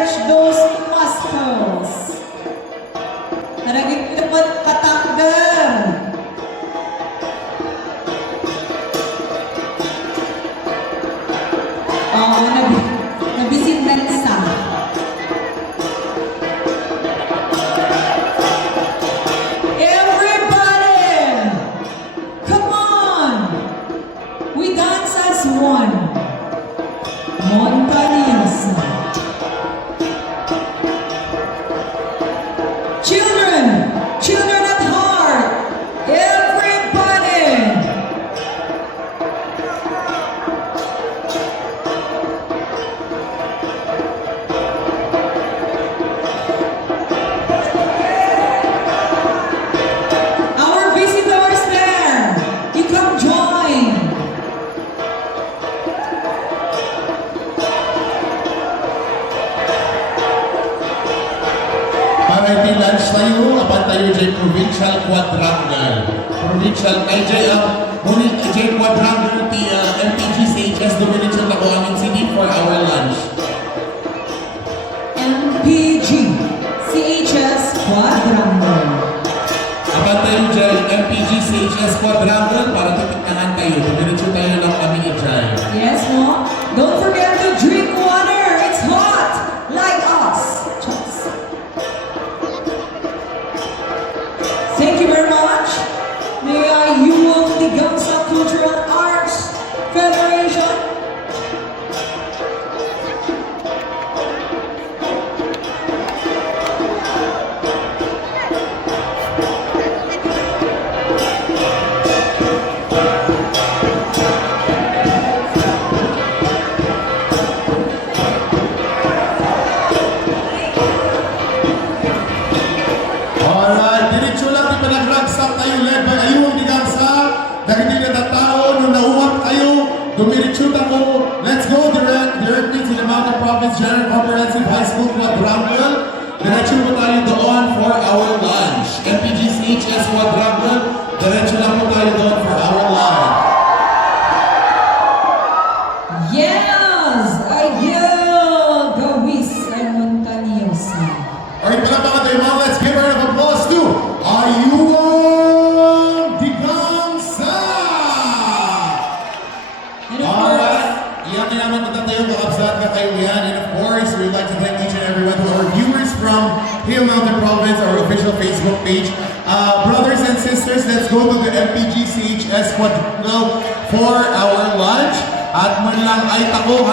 stretch those muscles. Haragin ko naman katanggal. Oo, nabisin na isa. Everybody! Come on! We dance as one. Montañosa. Children at heart, everybody. Our visitors there, you come join. Variety lunch tayo, apat tayo dyan provincial quadrangle. Provincial, kay Jay quadrangle, the MPGCHS domination na ko aming city for our lunch. MPG, CHS Quadrangle. Apat tayo dyan, MPGCHS quadrangle, para titiknahan kayo. Domination tayo ng aming dyan. Yes, no? Don't forget to drink water. It's hot, like us. Just. Thank you very much. May I Yuwang Tigamsa Cultural Arts Federation. Alright, diretso lang di panagragsak tayo led by Ayung Tigamsa. Dahil hindi na tao, nung nauwat kayo, dumiretso tayo. Let's go directly to the Mountain Province General Comprehensive High School Quadrangle. Diretso po tayo doon for our lunch. MPGCHS Quadrangle, diretso lang po tayo doon for our lunch. Yes! Ayun! Gawis ay Montañosa. Alright, palapakan tayo mga. Let's give a round of applause to Ayung Tigamsa! And of course, Alright, iyan na naman na tayo makapsat ka kayo yan. And of course, we'd like to thank each and every one of our viewers from Hill Mountain Province, our official Facebook page. Brothers and sisters, let's go to the MPGCHS Quadrangle for our lunch. At man lang ay tako,